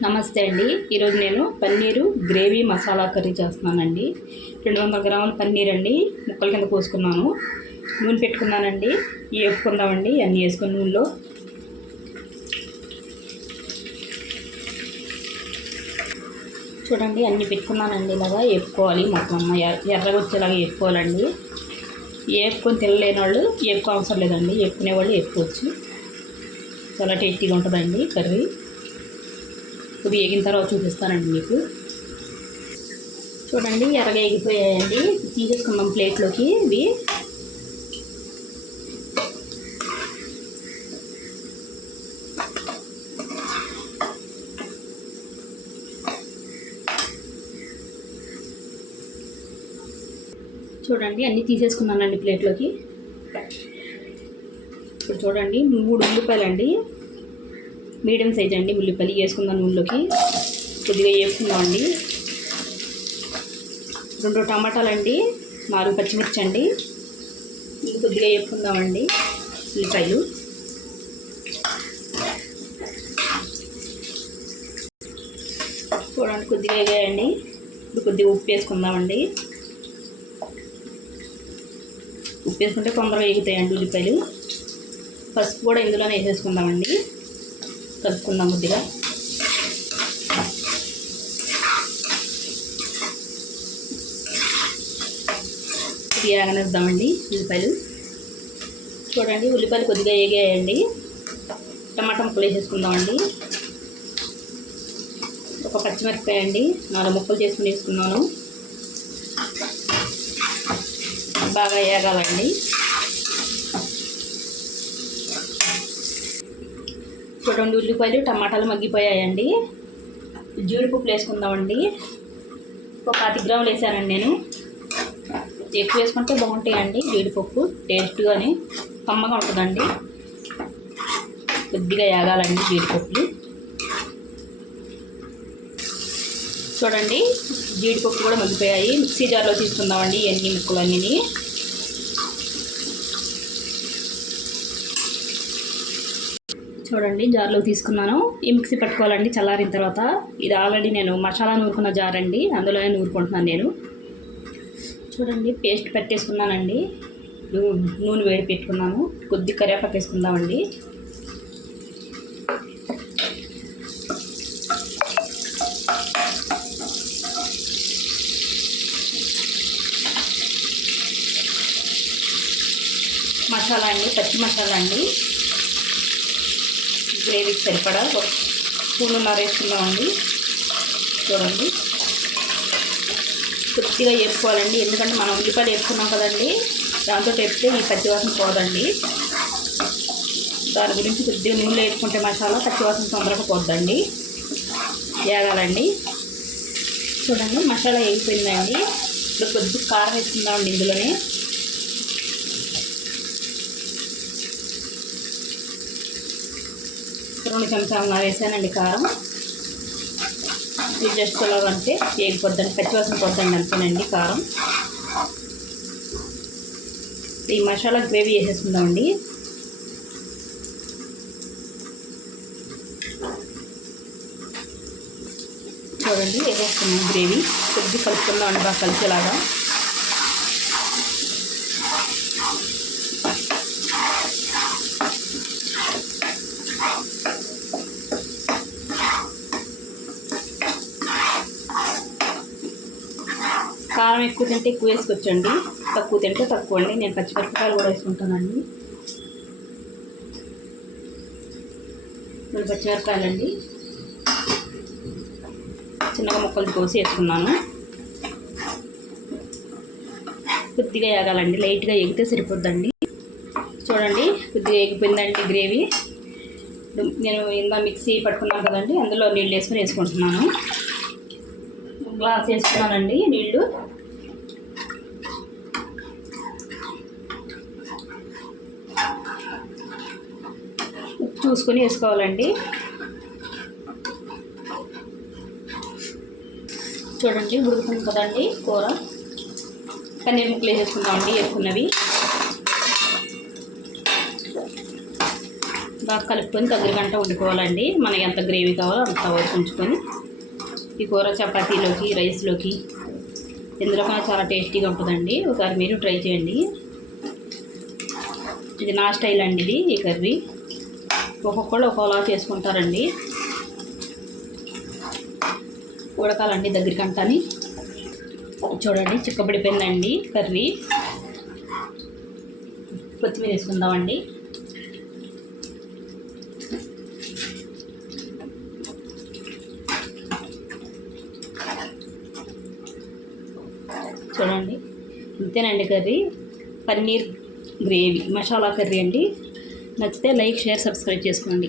నమస్తే అండి. ఈరోజు నేను పన్నీరు గ్రేవీ మసాలా కర్రీ చేస్తున్నానండి. 200 గ్రాముల పన్నీర్ అండి, ముక్కల కింద కోసుకున్నాను. నూనె పెట్టుకున్నానండి, వేపుకుందామండి. అన్నీ వేసుకుని నూనెలో చూడండి అన్నీ పెట్టుకున్నానండి. ఇలాగా వేపుకోవాలి, మొత్తం ఎర్రగా వచ్చేలాగా వేపుకోవాలండి. వేపుకొని తినలేని వాళ్ళు వేపుకో అవసరం లేదండి, వేపుకునే వాళ్ళు వేపుకోవచ్చు. చాలా టేస్టీగా ఉంటుందండి కర్రీ. ఇది వేగిన తర్వాత చూపిస్తానండి మీకు. చూడండి ఎర్రగా వేగిపోయాయండి, తీసేసుకుందాం ప్లేట్లోకి. ఇవి చూడండి అన్నీ తీసేసుకున్నానండి ప్లేట్లోకి. ఇప్పుడు చూడండి 3 ఉల్లిపాయలండి, మీడియం సైజ్ అండి ఉల్లిపాయలు వేసుకుందాం నూనెలోకి. కొద్దిగా వేసుకుందామండి. 2 టమాటాలండి, 4 పచ్చిమిర్చి అండి, ఇది కొద్దిగా వేసుకుందామండి. ఉల్లిపాయలు చూడండి కొద్దిగా వేయండి. ఇప్పుడు కొద్దిగా ఉప్పు వేసుకుందామండి. ఉప్పు వేసుకుంటే తొందరగా వేగుతాయండి ఉల్లిపాయలు. పసుపు కూడా ఇందులోనే వేసేసుకుందామండి. కలుపుకుందాం కొద్దిగా. కొద్దిగా వేగనిద్దామండి ఉల్లిపాయలు. చూడండి ఉల్లిపాయలు కొద్దిగా వేగాయండి. టమాటా ముక్కలు వేసేసుకుందామండి. ఒక పచ్చిమిరపకాయ అండి, 4 ముక్కలు చేసుకుని వేసుకున్నాను. బాగా వేగాలండి. చూడండి ఉల్లిపాయలు టమాటాలు మగ్గిపోయాయండి. జీడిపప్పు వేసుకుందామండి. ఒక 10 గ్రాములు వేసానండి నేను. ఎక్కువ వేసుకుంటే బాగుంటాయండి జీడిపప్పు, టేస్ట్గానే కమ్మగా ఉంటుందండి. కొద్దిగా వేగాలండి జీడిపప్పులు. చూడండి జీడిపప్పు కూడా మగ్గిపోయాయి. మిక్సీ జార్లో తీసుకుందామండి ఎన్ని ముక్కలు అన్నీ. చూడండి జార్లో తీసుకున్నాను. ఈ మిక్సీ పట్టుకోవాలండి చల్లారిన తర్వాత. ఇది ఆల్రెడీ నేను మసాలా నూరుకున్న జార్ అండి, అందులోనే నూరుకుంటున్నాను నేను. చూడండి పేస్ట్ పెట్టేసుకున్నానండి. నూనె వేడి పెట్టుకున్నాను. కొద్ది కరివేపాకు వేసుకుందామండి. మసాలా అండి, పచ్చి మసాలా అండి, గ్రేవీకి సరిపడా 1 స్పూన్ వేసుకుందామండి. చూడండి కొద్దిగా వేసుకోవాలండి, ఎందుకంటే మనం ఉల్లిపాయలు వేసుకున్నాం కదండి, దాంతో వేస్తే ఈ పచ్చివాసన పోదండి. దాని గురించి కొద్దిగా నూనెలో వేసుకుంటే మసాలా పచ్చివాసన తొందరగా పోద్దండి. వేగాలండి. చూడండి మసాలా వేగిపోయిందండి. ఇప్పుడు కొద్దిగా కారం వేసుకుందామండి ఇందులోనే. రెండు చెంచాలు వేసానండి కారం. ఇది జస్ట్ ఎలాగంటే వేగిపోద్దండి, పచ్చివాసన పోద్దండి అంతేనండి కారం. ఈ మసాలా గ్రేవీ వేసేసుకుందామండి. చూడండి వేసేసుకున్నాం గ్రేవీ. కొద్దిగా కలుపుకుందామండి బాగా కలిసేలాగా. కారం ఎక్కువ తింటే ఎక్కువ వేసుకొచ్చండి, తక్కువ తింటే తక్కువ అండి. నేను పచ్చిమిరపకాయలు కూడా వేసుకుంటానండి. 2 పచ్చిమిరపకాయలండి, చిన్నగా ముక్కలు కోసి వేసుకున్నాను. కొద్దిగా వేగాలండి, లైట్గా వేగితే సరిపోద్దండి. చూడండి కొద్దిగా వేగిపోయిందండి గ్రేవీ. నేను ఇందా మిక్సీ పట్టుకున్నాను కదండి, అందులో నీళ్ళు వేసుకొని వేసుకుంటున్నాను. గ్లాస్ వేసుకున్నానండి నీళ్ళు. ఉప్పు చూసుకొని వేసుకోవాలండి. చూడండి ఉడుకుతుంది కదండి కూర. పన్నీర్ ముక్కలు వేసేసుకుందామండి వేసుకున్నవి. బాగా కలుపుకొని దగ్గర గంట వండుకోవాలండి. మనకి ఎంత గ్రేవీ కావాలో అంత వరకు ఉంచుకొని ఈ కూర చపాతీలోకి, రైస్లోకి ఇందులో కూడా చాలా టేస్టీగా ఉంటుందండి. ఒకసారి మీరు ట్రై చేయండి. ఇది నా స్టైల్ అండి. ఇది ఈ కర్రీ ఒక్కొక్కళ్ళు ఒక్కోలా చేసుకుంటారండి. ఉడకాలండి దగ్గర గంటని. చూడండి చిక్కబడిపోయిందండి కర్రీ. కొత్తిమీర వేసుకుందామండి. చూడండి ఇంతేనండి curry. Paneer gravy masala curry అండి. నచ్చితే లైక్, షేర్, సబ్స్క్రైబ్ చేసుకోండి.